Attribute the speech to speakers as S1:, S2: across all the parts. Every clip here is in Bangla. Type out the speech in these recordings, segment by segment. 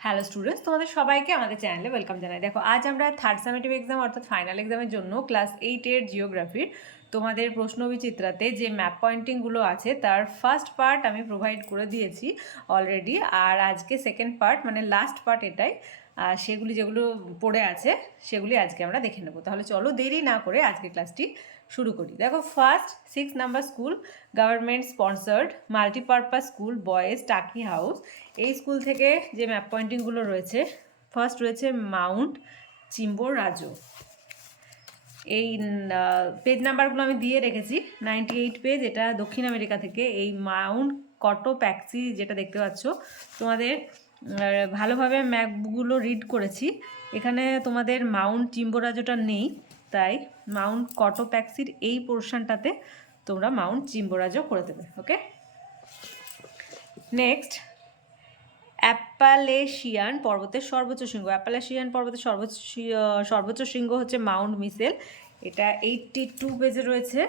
S1: হ্যালো স্টুডেন্টস তোমাদের সবাইকে আমাদের চ্যানেলে ওয়েলকাম জানাই। দেখো, আজ আমরা থার্ড সেমেটিভ এক্সাম অর্থাৎ ফাইনাল এক্সামের জন্য ক্লাস এইটের জিওগ্রাফির তোমাদের প্রশ্ন বিচিত্রাতে যে ম্যাপ পয়েন্টিংগুলো আছে, তার ফার্স্ট পার্ট আমি প্রোভাইড করে দিয়েছি অলরেডি আর আজকে সেকেন্ড পার্ট মানে লাস্ট পার্ট এটাই, আর সেগুলি যেগুলো পড়ে আছে, সেগুলি আজকে আমরা দেখে নেব। তাহলে চলো দেরি না করে আজকে ক্লাসটি শুরু করি। দেখো first six number school government sponsored multipurpose school boys Taki house এই স্কুল থেকে যে ম্যাপ পয়েন্টিংগুলো রয়েছে ফার্স্ট রয়েছে মাউন্ট চিম্বোর রাজো এই পেজ নাম্বারগুলো আমি দিয়ে রেখেছি। নাইনটি এইট পেজ এটা দক্ষিণ আমেরিকা থেকে। এই মাউন্ট কটো প্যাক্সি যেটা দেখতে পাচ্ছ, তোমাদের ভালোভাবে ম্যাপগুলো রিড করেছি। এখানে তোমাদের মাউন্ট চিম্বোরাজোটা নেই, তাই মাউন্ট কটো প্যাক্সির এই পোর্শনটাতে তোমরা মাউন্ট চিম্বোরাজো করে দেবে ওকে নেক্সট অ্যাপালেশিয়ান পর্বতের সর্বোচ্চ শৃঙ্গ। অ্যাপালেশিয়ান পর্বতের সর্বোচ্চ সর্বোচ্চ শৃঙ্গ হচ্ছে মাউন্ট মিসেল। এটা এইটটি টু পেজে রয়েছে।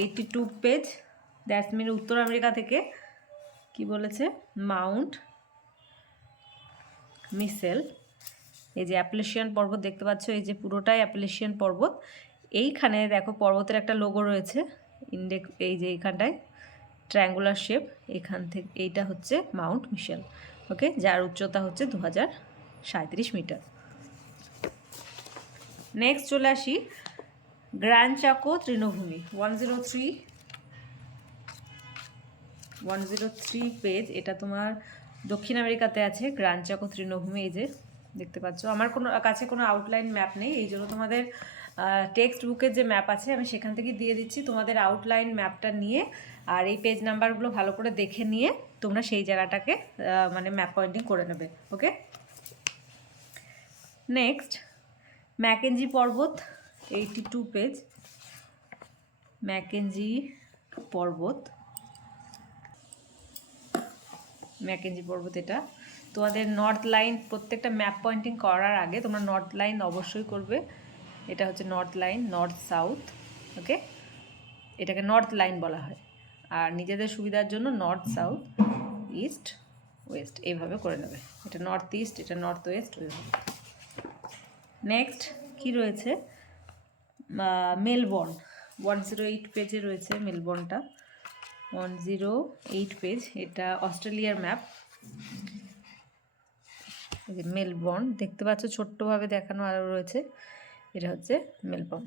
S1: Eighty two page. That's mean উত্তর আমেরিকা থেকে কি বলেছে? Mount Mitchell. এই যে অ্যাপলেশিয়ান পর্বত দেখতে পাচ্ছ, এই যে পুরোটাই অ্যাপলেশিয়ান পর্বত। এইখানে দেখো পর্বতের একটা লোগো রয়েছে। ইন্ডেক্স এই যে এইখানটায়। ট্রায়াঙ্গুলার শেপ এখান থেকে এইটা হচ্ছে মাউন্ট মিশেল ওকে যার উচ্চতা হচ্ছে দু হাজার মিটার। নেক্সট চলে আসি গ্র্যান্ড চাকো তৃণভূমি one zero three one zero three page এটা তোমার দক্ষিণ আমেরিকাতে আছে গ্র্যান্ড চাকো তৃণভূমি এই যে দেখতে পাচ্ছ। আমার কোনো কাছে কোনো আউটলাইন ম্যাপ নেই, এই জন্য তোমাদের টেক্সট বুকের যে ম্যাপ আছে, আমি সেখান থেকে দিয়ে দিচ্ছি তোমাদের আউটলাইন ম্যাপটা নিয়ে। আর এই পেজ নাম্বারগুলো ভালো করে দেখে নিয়ে তোমরা সেই জায়গাটাকে মানে ম্যাপ পয়েন্টিং করে নেবে ওকে নেক্সট ম্যাকেঞ্জি পর্বত এইটি টু পেজ ম্যাকেঞ্জি পর্বত। ম্যাকেঞ্জি পর্বত এটা। তোমাদের নর্থ লাইন প্রত্যেকটা ম্যাপ পয়েন্টিং করার আগে তোমরা নর্থ লাইন অবশ্যই করবে। এটা হচ্ছে north line north south okay এটাকে নর্থ লাইন বলা হয়। আর নিজেদের সুবিধার জন্য নর্থ সাউথ ইস্ট ওয়েস্ট এইভাবে করে নেবে। এটা নর্থ ইস্ট এটা নর্থ ওয়েস্ট ওইভাবে। নেক্সট কি রয়েছে? মেলবর্ন ওয়ান জিরো এইট পেজে রয়েছে মেলবর্নটা ওয়ান জিরো এইট পেজ এটা অস্ট্রেলিয়ার ম্যাপ মেলবর্ন দেখতে পাচ্ছ ছোট্টভাবে দেখানো আরও রয়েছে। এটা হচ্ছে মেলবর্ন।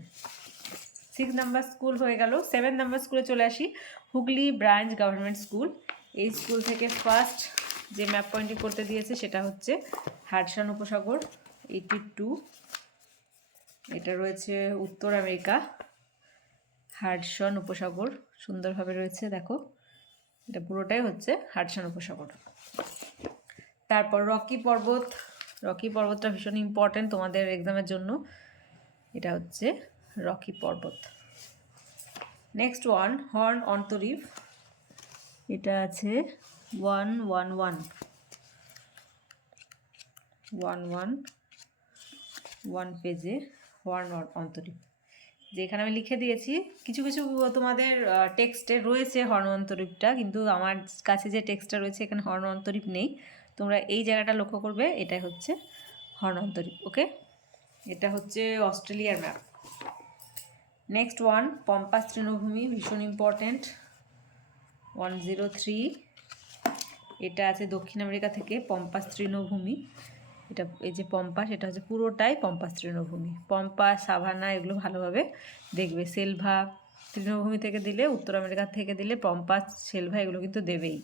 S1: সিক্স নাম্বার স্কুল হয়ে গেল। সেভেন নাম্বার স্কুলে চলে আসি। হুগলি ব্রাঞ্চ গভর্নমেন্ট স্কুল এই স্কুল থেকে ফার্স্ট যে ম্যাপ পয়েন্টিং করতে দিয়েছে সেটা হচ্ছে হাডসান উপসাগর এইটি টু এটা রয়েছে উত্তর আমেরিকা। হাডসন উপসাগর সুন্দরভাবে রয়েছে, দেখো। এটা পুরোটাই হচ্ছে হাডসন উপসাগর। তারপর রকি পর্বত। রকি পর্বতটা ভীষণ ইম্পর্ট্যান্ট তোমাদের এক্সামের জন্য। এটা হচ্ছে রকি পর্বত। নেক্সট ওয়ান হর্ন অন্তরীপ। এটা আছে one one one one one one পেজে হর্ন অন্তরীপ। যেখানে আমি লিখে দিয়েছি, কিছু কিছু তোমাদের টেক্সটে রয়েছে হর্ন অন্তরীপটা, কিন্তু আমার কাছে যে টেক্সটটা রয়েছে, এখানে হর্ন অন্তরীপ নেই। তোমরা এই জায়গাটা লক্ষ্য করবে, এটাই হচ্ছে হর্ন অন্তরীপ ওকে এটা হচ্ছে অস্ট্রেলিয়ার ম্যাপ। নেক্সট ওয়ান পম্পাস তৃণভূমি, ভীষণ ইম্পর্ট্যান্ট ওয়ান জিরো থ্রি এটা আছে দক্ষিণ আমেরিকা থেকে, পম্পাস তৃণভূমি। এটা এই যে পম্পাস, এটা হচ্ছে পুরোটাই পম্পাস তৃণভূমি। পম্পাস, সাভানা, এগুলো ভালোভাবে দেখবে। সেলভা তৃণভূমি থেকে দিলে, উত্তর আমেরিকা থেকে দিলে পম্পাস, সেলভা এগুলো কিন্তু দেবেই।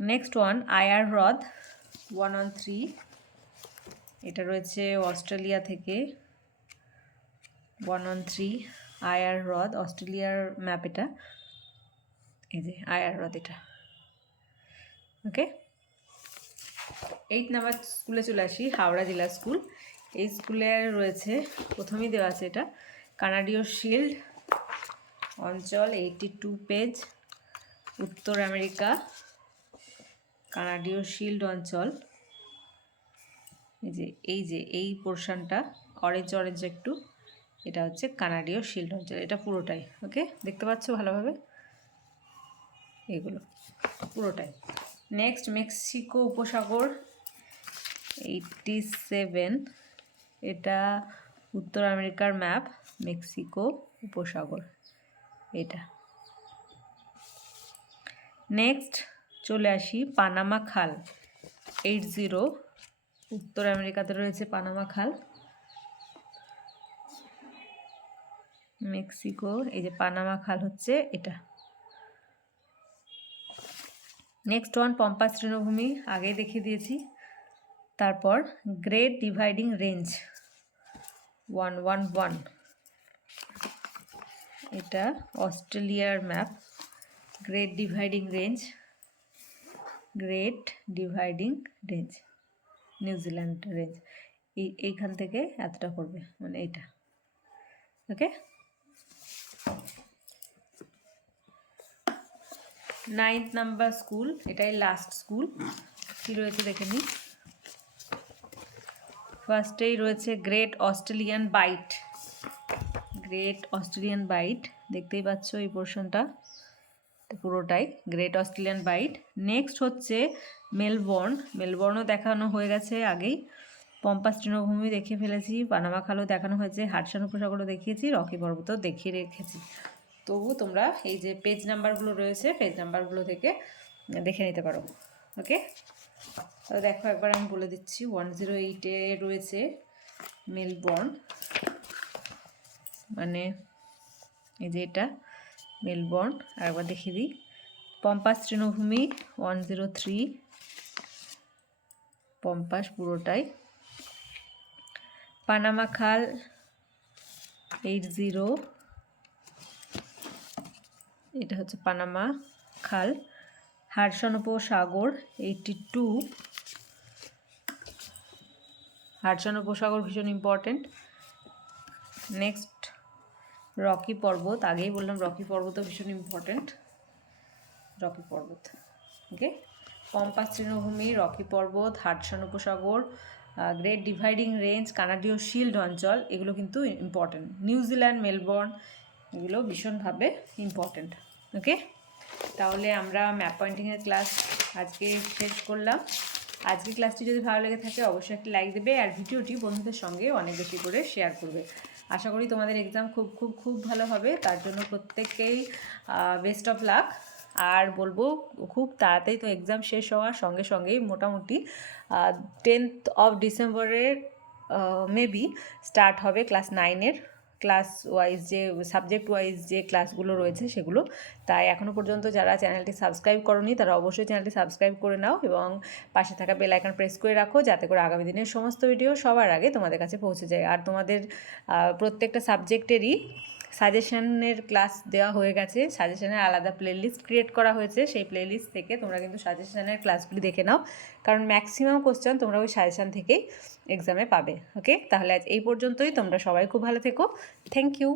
S1: নেক্সট ওয়ান আয়ার হ্রদ ওয়ান অন থ্রি এটা রয়েছে অস্ট্রেলিয়া থেকে। ওয়ান অন থ্রি আয়ার হ্রদ, অস্ট্রেলিয়ার ম্যাপ এটা। এই যে, আয়ার হ্রদ এটা। ওকে এইট নাম্বার স্কুলে চলে আসি, হাওড়া জেলা স্কুল এই স্কুলে রয়েছে, প্রথমেই দেওয়া আছে এটা, কানাডীয় শিল্ড অঞ্চল এইটি টু পেজ উত্তর আমেরিকা, কানাডীয় শিল্ড অঞ্চল। এই যে এই যে, এই পোর্শনটা অরেঞ্জ অরেঞ্জ একটু, এটা হচ্ছে কানাডীয় শিল্ড অঞ্চল, এটা পুরোটাই ওকে দেখতে পাচ্ছ ভালোভাবে? এগুলো, পুরোটাই। নেক্সট মেক্সিকো উপসাগর এইটটি সেভেন এটা উত্তর আমেরিকার ম্যাপ মেক্সিকো উপসাগর, এটা। নেক্সট চলে আসি পানামা খাল এইট জিরো উত্তর আমেরিকাতে রয়েছে পানামা খাল। মেক্সিকো, এই যে পানামা খাল হচ্ছে এটা। নেক্সট ওয়ান পম্পাস তৃণভূমি আগে দেখিয়ে দিয়েছি। তারপর Great Dividing Range one one one এটা অস্ট্রেলিয়ার map. Great Dividing Range Great Dividing Range New Zealand range এই, এইখান থেকে এতটা করবে মানে এইটা। ওকে নাইন্থ নাম্বার স্কুল এটাই লাস্ট স্কুল কী রয়েছে দেখে নিই। ফার্স্টেই রয়েছে Great Australian Bight Great Australian Bight দেখতেই পাচ্ছ এই পোর্শনটা পুরোটাই গ্রেট অস্ট্রেলিয়ান বাইট নেক্সট হচ্ছে মেলবোর্ন মেলবোর্নও দেখানো হয়ে গেছে আগেই। পম্পাস তৃণভূমি দেখে ফেলেছি, পানামা খালও দেখানো হয়েছে, হাটসান উপসাগরও দেখিয়েছি, রকি পর্বতও দেখিয়ে রেখেছি। তবু তোমরা এই যে পেজ নাম্বারগুলো রয়েছে পেজ নাম্বারগুলো থেকে দেখে নিতে পারো ওকে তো দেখো, একবার আমি বলে দিচ্ছি ওয়ান জিরো এইটে রয়েছে মেলবোর্ন মানে এই যে এটা মেলবোর্ন আর একবার দেখিয়ে দিই। পম্পাস তৃণভূমি ওয়ান জিরো থ্রি পম্পাস পুরোটাই। পানামা খাল এইট জিরো এটা হচ্ছে পানামা খাল। হারসন উপসাগর এইটটি টু হারসন উপসাগর ভীষণ ইম্পর্টেন্ট নেক্সট রকি পর্বত, আগেই বললাম রকি পর্বতও ভীষণ ইম্পর্টেন্ট রকি পর্বত ওকে পম্পাস তৃণভূমি, রকি পর্বত, হাটসান উপসাগর গ্রেট ডিভাইডিং রেঞ্জ কানাডীয় শিল্ড অঞ্চল, এগুলো কিন্তু ইম্পর্টেন্ট নিউজিল্যান্ড মেলবোর্ন এগুলো ভীষণভাবে ইম্পর্টেন্ট ওকে তাহলে আমরা ম্যাপ পয়েন্টিংয়ের ক্লাস আজকে শেষ করলাম। আজকে ক্লাসটি যদি ভালো লেগে থাকে, অবশ্যই একটি লাইক দেবে, আর ভিডিওটি বন্ধুদের সঙ্গে অনেক বেশি করে শেয়ার করবে। আশা করি তোমাদের এক্সাম খুব খুব খুব ভালো হবে। তার জন্য প্রত্যেককেই বেস্ট অফ লাক আর বলব, খুব তাড়াতাড়ি তো এক্সাম শেষ হওয়ার সঙ্গে সঙ্গেই মোটামুটি টেন্থ অফ ডিসেম্বরের মেবি স্টার্ট হবে ক্লাস নাইনের ক্লাস ওয়াইজ যে সাবজেক্ট ওয়াইজ যে ক্লাসগুলো রয়েছে সেগুলো। তাই এখনও পর্যন্ত যারা চ্যানেলটি সাবস্ক্রাইব করনি, তারা অবশ্যই চ্যানেলটি সাবস্ক্রাইব করে নাও এবং পাশে থাকা বেল আইকন প্রেস করে রাখো, যাতে করে আগামী দিনের সমস্ত ভিডিও সবার আগে তোমাদের কাছে পৌঁছে যায়। আর তোমাদের প্রত্যেকটা সাবজেক্টেরই সাজেশনের ক্লাস দেওয়া হয়ে গেছে। সাজেশনের আলাদা প্লেলিস্ট ক্রিয়েট করা হয়েছে। সেই প্লেলিস্ট থেকে তোমরা কিন্তু সাজেশনের ক্লাসগুলি দেখে নাও। কারণ ম্যাক্সিমাম কোশ্চেন তোমরা ওই সাজেশান থেকেই এক্সামে পাবে। ওকে তাহলে আজ এই পর্যন্তই। তোমরা সবাই খুব ভালো থেকো। Thank you